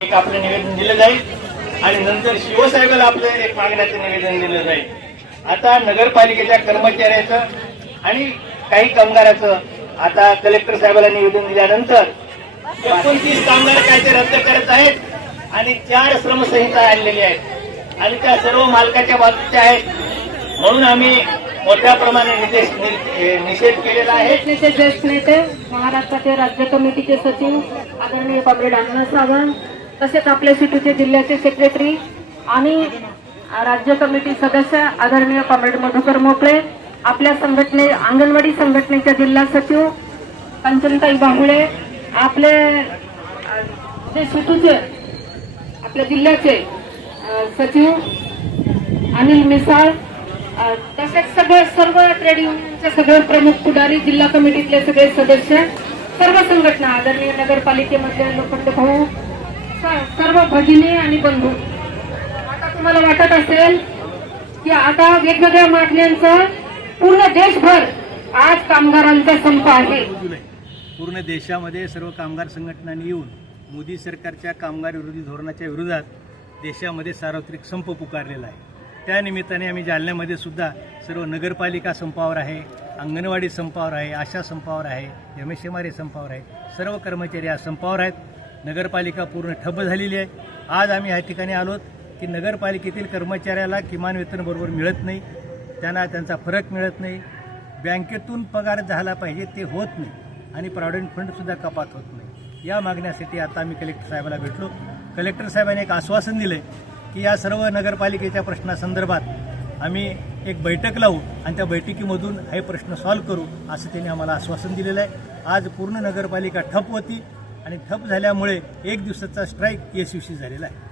एक आपलं निवेदन दिलं जाईल आणि नंतर शिवसाहेबाला आपलं एक मागण्याचं निवेदन दिलं जाईल. आता नगरपालिकेच्या कर्मचाऱ्याचं आणि काही कामगाराचं आता कलेक्टर साहेबाला निवेदन दिल्यानंतर एकोणतीस कामगार काय ते रद्द करत आहेत आणि चार श्रमसंहिता आणलेली आहेत. आणि त्या सर्व मालकाच्या बाबतीच्या आहेत. म्हणून आम्ही मोठ्या प्रमाणे निषेध नि- निषेध केलेला आहे. ज्येष्ठ नेते महाराष्ट्राचे राज्य कमिटीचे सचिव आदरणीय बाबरे अण्णा सावंत तसेच आपले सिटीचे जिल्ह्याचे सेक्रेटरी आणि राज्य कमिटी सदस्य आदरणीय कॉम्रेड मधुकर मोकळे आपल्या संघटने अंगणवाडी संघटनेच्या जिल्हा सचिव कंचनताई बाहुळे आपले जे सिटूचे आपल्या जिल्ह्याचे सचिव अनिल मिसाळ तसेच सगळे सर्व ट्रेड युनियनचे सगळे प्रमुख पुढारी जिल्हा कमिटीतले सगळे सदस्य सर्व संघटना आदरणीय नगरपालिकेमधले लोखंड भाऊ सर्व भगिनी आणि बंधू. आता तुम्हाला वाटत असेल की आता वेगवेगळ्या मागण्यांचं पूर्ण देशभर आज कामगारांचा संप आहे. पूर्ण देशामध्ये सर्व कामगार संघटनांनी येऊन मोदी सरकारच्या कामगार विरोधी धोरणाच्या विरोधात देशामध्ये सार्वत्रिक संप पुकारलेला आहे. त्यानिमित्ताने आम्ही जालन्यामध्ये सुद्धा सर्व नगरपालिका संपावर आहे अंगणवाडी संपावर आहे आशा संपावर आहे M S M R A संपावर आहे सर्व कर्मचारी या संपावर आहेत. नगरपालिका पूर्ण ठप्प झालेली आहे. आज आम्ही या ठिकाणी आलोत की नगरपालिकेतील कर्मचाऱ्याला किमान वेतन बरोबर मिळत नाही. त्यांना त्यांचा फरक मिळत नाही. बँकेतून पगार झाला पाहिजे ते होत नाही आणि प्रॉव्हिडंट फंडसुद्धा कपात होत नाही. या मागण्यासाठी आता आम्ही कलेक्टर साहेबाला भेटलो. कलेक्टर साहेबांनी एक आश्वासन दिलं की या सर्व नगरपालिकेच्या प्रश्नासंदर्भात आम्ही एक बैठक लावू आणि त्या बैठकीमधून हे प्रश्न सॉल्व्ह करू असं त्यांनी आम्हाला आश्वासन दिलेलं आहे. आज पूर्ण नगरपालिका ठप होती. आणि ठप झाल्यामुळे एक दिवसाचा स्ट्राईक यशस्वी झालेला आहे.